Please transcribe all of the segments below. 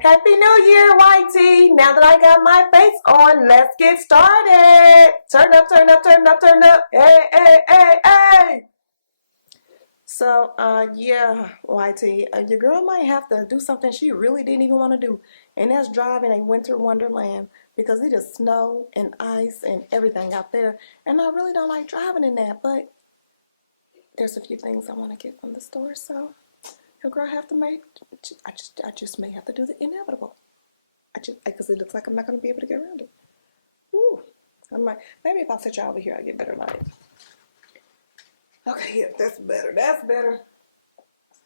Happy New Year, YT! Now that I got my face on, let's get started! Turn up, turn up, turn up, turn up! Hey, hey, hey, hey! So, yeah, YT, your girl might have to do something she really didn't even want to do, and that's drive in a winter wonderland because it is snow and ice and everything out there, and I really don't like driving in that, but there's a few things I want to get from the store, so your girl have to make, I just may have to do the inevitable. Because it looks like I'm not going to be able to get around it. Ooh, maybe if I sit y'all over here, I'll get better light. Okay, yeah, that's better. That's better.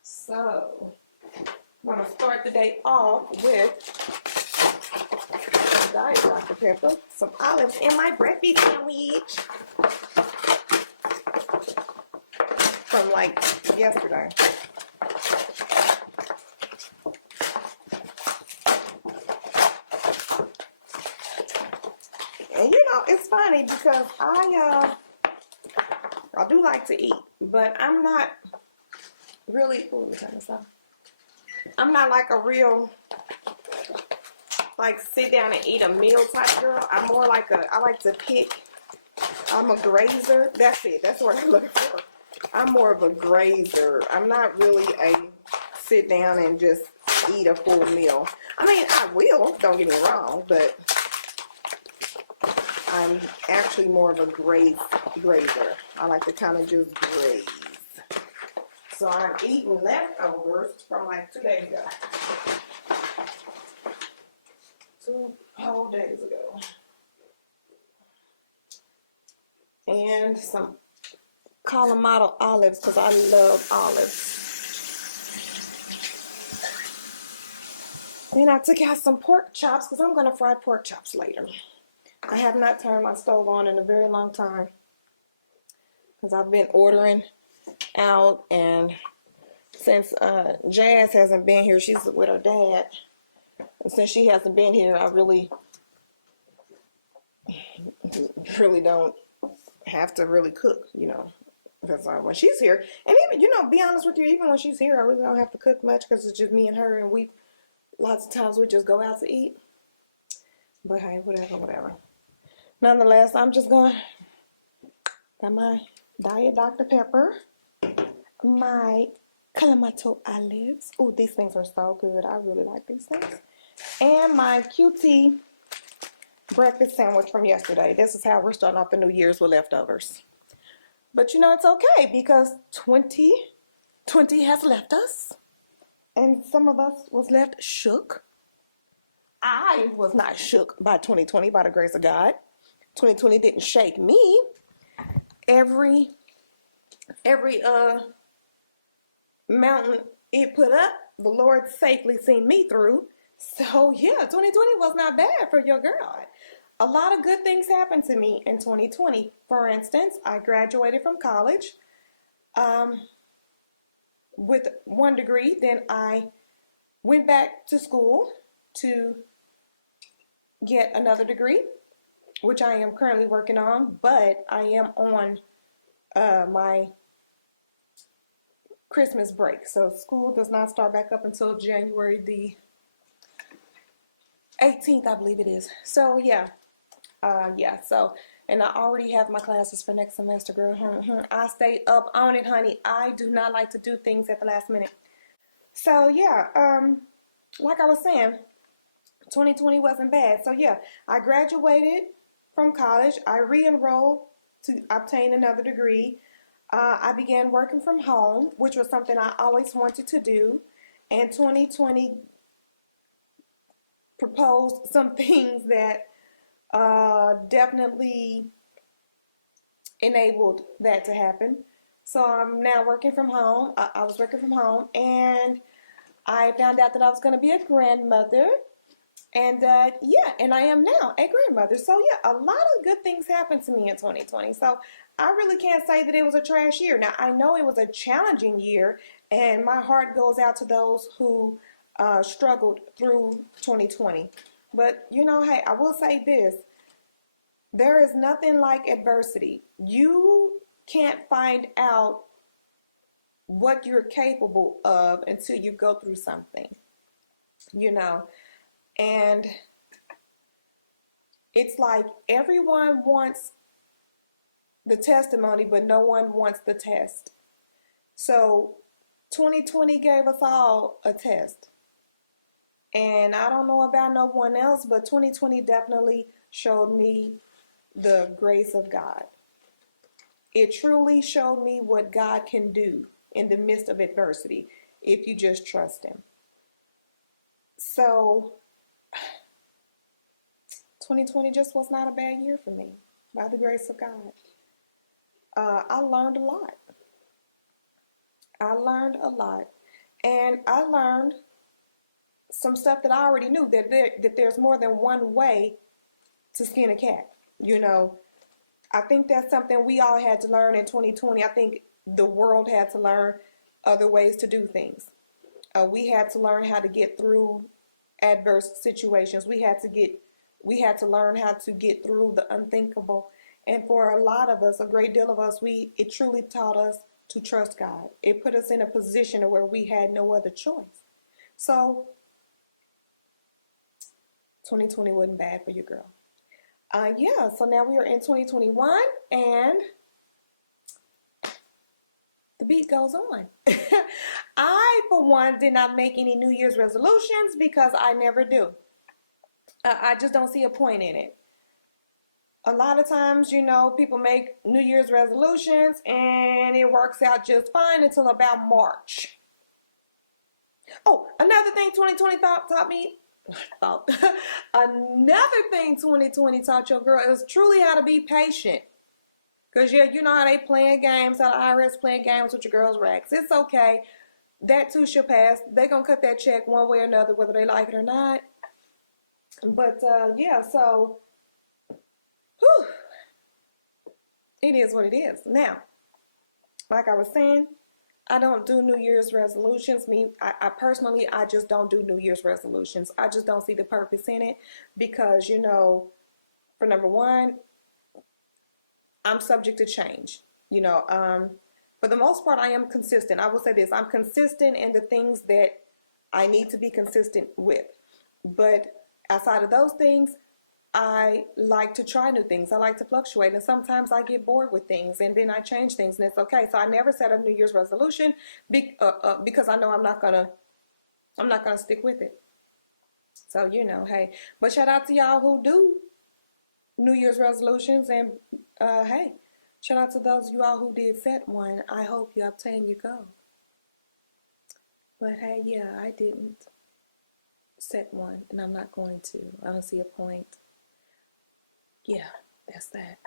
So, I'm going to start the day off with Diet Dr. Pepper, some olives in my breakfast sandwich from like yesterday. And you know, it's funny because I do like to eat, but I'm not really, I'm not like a real, like sit down and eat a meal type girl. I'm more like I like to pick. I'm a grazer. That's it. That's what I'm looking for. I'm more of a grazer. I'm not really a sit down and just eat a full meal. I mean, I will, don't get me wrong, but I'm actually more of a grazer. I like to kind of just graze. So I'm eating leftovers from like 2 days ago. 2 whole days ago. And some Kalamata olives because I love olives. Then I took out some pork chops because I'm going to fry pork chops later. I have not turned my stove on in a very long time because I've been ordering out, and since Jazz hasn't been here, she's with her dad, and since she hasn't been here, I really don't have to really cook, you know, because when she's here, and even, you know, be honest with you, even when she's here, I really don't have to cook much because it's just me and her, and lots of times we just go out to eat. But hey, whatever. Nonetheless, I'm just going, got my Diet Dr. Pepper, my Kalamata olives. Oh, these things are so good. I really like these things. And my QT breakfast sandwich from yesterday. This is how we're starting off the New Year's with leftovers. But you know, it's okay because 2020 has left us. And some of us was left shook. I was not shook by 2020 by the grace of God. 2020 didn't shake me. Every mountain it put up, the Lord safely seen me through. So yeah, 2020 was not bad for your girl. A lot of good things happened to me in 2020. For instance, I graduated from college with 1 degree. Then I went back to school to get another degree, which I am currently working on, but I am on my Christmas break. So school does not start back up until January the 18th, I believe it is. So yeah, and I already have my classes for next semester, girl. I stay up on it, honey. I do not like to do things at the last minute. So yeah, like I was saying, 2020 wasn't bad. So yeah, I graduated from college. I re-enrolled to obtain another degree. I began working from home, which was something I always wanted to do. And 2020 proposed some things that definitely enabled that to happen. So I'm now working from home. I was working from home, and I found out that I was going to be a grandmother. And yeah, and I am now a grandmother. So yeah, a lot of good things happened to me in 2020. So I really can't say that it was a trash year. Now I know it was a challenging year, and my heart goes out to those who struggled through 2020. But you know, hey, I will say this: there is nothing like adversity. You can't find out what you're capable of until you go through something, you know. And it's like everyone wants the testimony, but no one wants the test. So 2020 gave us all a test. And I don't know about no one else, but 2020 definitely showed me the grace of God. It truly showed me what God can do in the midst of adversity if you just trust Him. So 2020 just was not a bad year for me, by the grace of God. I learned a lot. I learned a lot. And I learned some stuff that I already knew, that there's more than one way to skin a cat. You know, I think that's something we all had to learn in 2020. I think the world had to learn other ways to do things. We had to learn how to get through adverse situations. We had to learn how to get through the unthinkable. And for a lot of us, a great deal of us, it truly taught us to trust God. It put us in a position where we had no other choice. So 2020 wasn't bad for your girl. Yeah, so now we are in 2021, and the beat goes on. I, for one, did not make any New Year's resolutions because I never do. I just don't see a point in it. A lot of times, you know, people make New Year's resolutions and it works out just fine until about March. Oh, another thing 2020 taught me, another thing 2020 taught your girl is truly how to be patient. Because, yeah, you know how they playing games, how the IRS playing games with your girl's racks. It's okay. That too shall pass. They're going to cut that check one way or another, whether they like it or not. But, yeah, so, whew, it is what it is. Now, like I was saying, I don't do New Year's resolutions. I personally, I just don't do New Year's resolutions. I just don't see the purpose in it because, you know, for number one, I'm subject to change. You know, for the most part, I am consistent. I will say this: I'm consistent in the things that I need to be consistent with. But outside of those things, I like to try new things. I like to fluctuate, and sometimes I get bored with things, and then I change things, and it's okay. So I never set a New Year's resolution because I know I'm not gonna stick with it. So you know, hey. But shout out to y'all who do New Year's resolutions, and hey, shout out to those of you all who did set one. I hope you obtain your goal. But hey, yeah, I didn't set one, and I'm not going to. I don't see a point. Yeah, that's that.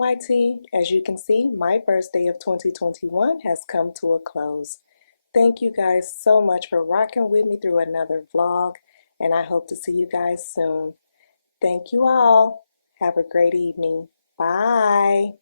YT. As you can see, my first day of 2021 has come to a close. Thank you guys so much for rocking with me through another vlog, and I hope to see you guys soon. Thank you all. Have a great evening. Bye.